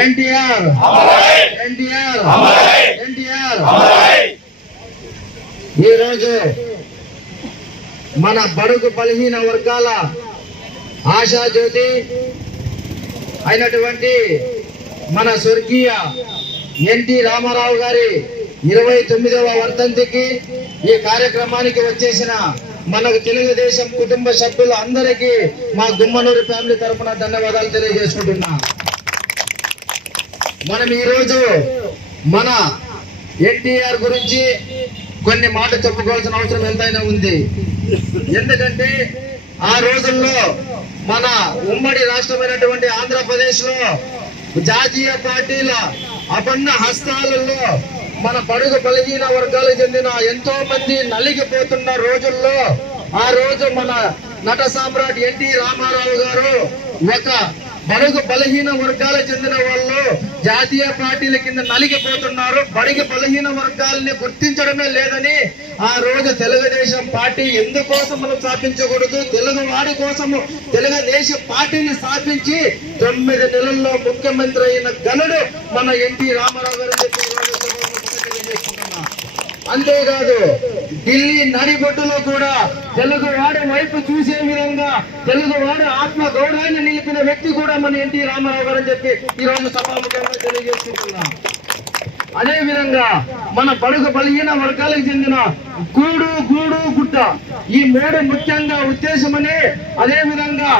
ఎన్టీఆర్ ఎన్టీఆర్ ఎన్టీఆర్. ఈరోజు మన బడుగు బలహీన వర్గాల ఆశాజ్యోతి అయినటువంటి మన స్వర్గీయ ఎన్టీ రామారావు గారి 29వ వర్ధంతికి ఈ కార్యక్రమానికి వచ్చేసిన మనకు తెలుగుదేశం కుటుంబ సభ్యులు అందరికీ మా గుమ్మనూరు ఫ్యామిలీ తరఫున ధన్యవాదాలు తెలియజేసుకుంటున్నా. మనం ఈరోజు మన ఎన్టీఆర్ గురించి కొన్ని మాటలు చెప్పుకోవాల్సిన అవసరం ఎంతైనా ఉంది. ఎందుకంటే ఆ రోజుల్లో మన ఉమ్మడి రాష్ట్రమైనటువంటి ఆంధ్రప్రదేశ్ లో జాతీయ పార్టీల అపన్న హస్తాలలో మన బడుగు బలహీన వర్గాలకు చెందిన ఎంతో మంది నలిగిపోతున్న రోజుల్లో ఆ రోజు మన నట సామ్రాట్ ఎన్టీ రామారావు గారు ఒక బడుగు బలహీన వర్గాలకు చెందిన వాళ్ళు జాతీయ పార్టీల కింద నలిగిపోతున్నారు, బడుగు బలహీన వర్గాలని గుర్తించడమే లేదని ఆ రోజు తెలుగుదేశం పార్టీ ఎందుకోసం మనం స్థాపించకూడదు, తెలుగు వాడి కోసము తెలుగుదేశం పార్టీని స్థాపించి 9 నెలల్లో ముఖ్యమంత్రి అయిన గనుడు మన ఎన్టీ రామారావు గారు తెలియజేసుకుంటున్నా. అంతేకాదు ఢిల్లీ నడిబొడ్డులో కూడా తెలుగు వాడి వైపు చూసే విధంగా తెలుగు వాడి ఆత్మ గౌరవాన్ని నిలిపిన వ్యక్తి కూడా మన ఎన్టీ రామారావు గారు అని చెప్పి ఈ రోజు సభాముఖంగా తెలియజేసుకుంటున్నా. అదే విధంగా మన బడుగు బలహీన వర్గాలకు చెందిన గూడు గూడు గుట్ట ఈ 3 ముఖ్యంగా ఉద్దేశమని, అదే విధంగా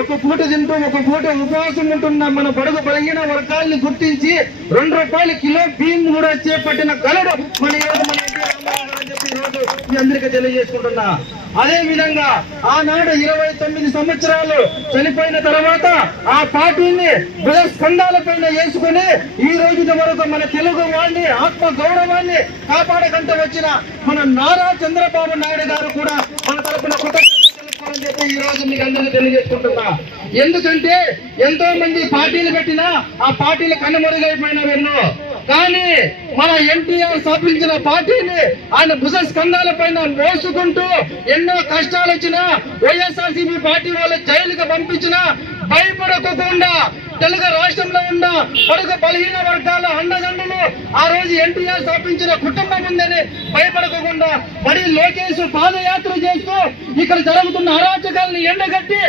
ఒక పూట తింటూ ఒక పూట ఉపవాసం ఉంటున్న మన బడుగు బలహీన వర్గాల్ని గుర్తించి 2 రూపాయల కిలో బియ్యం కూడా చేపట్టిన గలడు మన మీ అందరికీ తెలియజేసుకుంటున్నా. అదే విధంగా ఆనాడు 29 సంవత్సరాలు చనిపోయిన తర్వాత ఆ పార్టీని స్కంధాల పైన వేసుకుని ఈ రోజు వరకు మన తెలుగు వాడిని ఆత్మ గౌరవాన్ని కాపాడకంటే వచ్చిన మన నారా చంద్రబాబు నాయుడు గారు కూడా మన తరపున కృతజ్ఞతలు చెప్పి ఈ రోజు మీకు అందరికీ తెలియజేసుకుంటున్నా. ఎందుకంటే ఎంతో మంది పార్టీలు పెట్టినా ఆ పార్టీలు కనుమరుగైపోయినవి ఎన్నో, కానీ మన ఎన్టీఆర్ స్థాపించిన పార్టీని ఆయన భుజ స్కంధాల పైన మోసుకుంటూ ఎన్నో కష్టాలు వచ్చినా వైఎస్ఆర్సీపీ పార్టీ వాళ్ళు జైలుకి పంపించినా భయపడకుండా తెలుగు రాష్ట్రంలో ఉన్న బడుగు బలహీన వర్గాల అండదండలు ఆ రోజు ఎన్టీఆర్ స్థాపించిన కుటుంబం ఉందని భయపడకుండా బడి లోకేష్ పాదయాత్ర చేస్తూ ఇక్కడ జరుగుతున్న అరాచకాలను ఎండగట్టి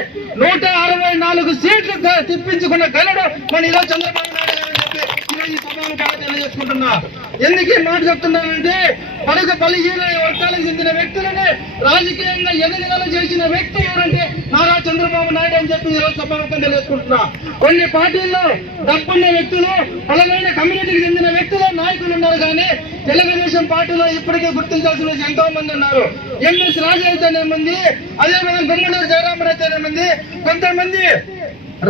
164 సీట్లు తిప్పించుకున్న గనుడు మన ఈరోజు చంద్రబాబు నాయుడు గారు అని చెప్పి ఈరోజు ఈ సభను తెలియజేసుకుంటున్నా. ఎందుకు ఈ మాట చెప్తున్నానంటే బడుగు బలహీన వర్గాలకు చెందిన వ్యక్తులని రాజకీయంగా ఎదుగుదల చేసిన వ్యక్తి ఎవరంటే నారా చంద్రబాబు నాయుడు అని చెప్పి ఈరోజు సభాముఖం తెలియజేసుకుంటున్నా. కొన్ని పార్టీల్లో డబ్బున్న వ్యక్తులు, బలమైన కమ్యూనిటీకి చెందిన వ్యక్తులు, నాయకులు ఉన్నారు, కానీ తెలుగుదేశం పార్టీలో ఇప్పటికే గుర్తించాల్సిన ఎంతో మంది ఉన్నారు. ఎంఎస్ రాజు అయితేనేమంది, అదేవిధంగా గుమ్మనూరు జయరామన్ అయితేనేమంది, కొంతమంది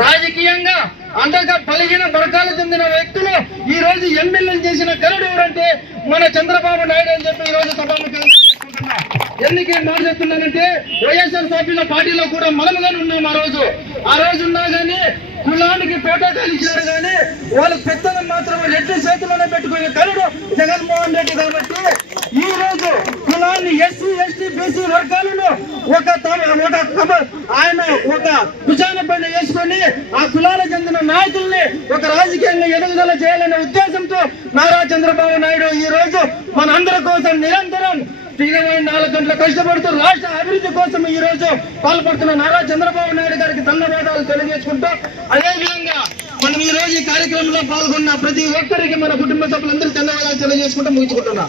రాజకీయంగా అంతగా బలహీన వర్గాలకు చెందిన వ్యక్తులు ఈ రోజు ఎమ్మెల్యేలు చేసిన గనుడు ఎవరంటే మన చంద్రబాబు నాయుడు అని చెప్పి ఈ రోజు సభాముఖంగా తెలుసుకుంటున్నా. ఎందుకు మాట చెప్తున్నానంటే వైఎస్ఆర్ పార్టీలో కూడా మనముగానే ఉన్నాం. ఆ రోజు ఉన్నా గానీ కులానికి ఫోటో కలిసినారు, కానీ వాళ్ళ పెత్తనం మాత్రం రెడ్డి చేతిలోనే పెట్టుకునే గనుడు జగన్మోహన్ రెడ్డి. కాబట్టి ఈ రోజు కులాన్ని ఎస్సీ ఎస్టీ బీసీ వర్గాలను ఆయన ఒక భుజాన పైన వేసుకొని ఆ కులాలకు చెందిన నాయకుల్ని ఒక రాజకీయంగా ఎదుగుదల చేయాలనే ఉద్దేశంతో నారా చంద్రబాబు నాయుడు ఈ రోజు మన అందరి కోసం నిరంతరం 24 గంటలు కష్టపడుతూ రాష్ట్ర అభివృద్ధి కోసం ఈ రోజు పాల్పడుతున్న నారా చంద్రబాబు నాయుడు గారికి ధన్యవాదాలు తెలియజేసుకుంటూ, అదేవిధంగా మనం ఈ రోజు ఈ కార్యక్రమంలో పాల్గొన్న ప్రతి ఒక్కరికి మన కుటుంబ సభ్యులందరూ ధన్యవాదాలు తెలియజేసుకుంటూ ముగించుకుంటున్నా.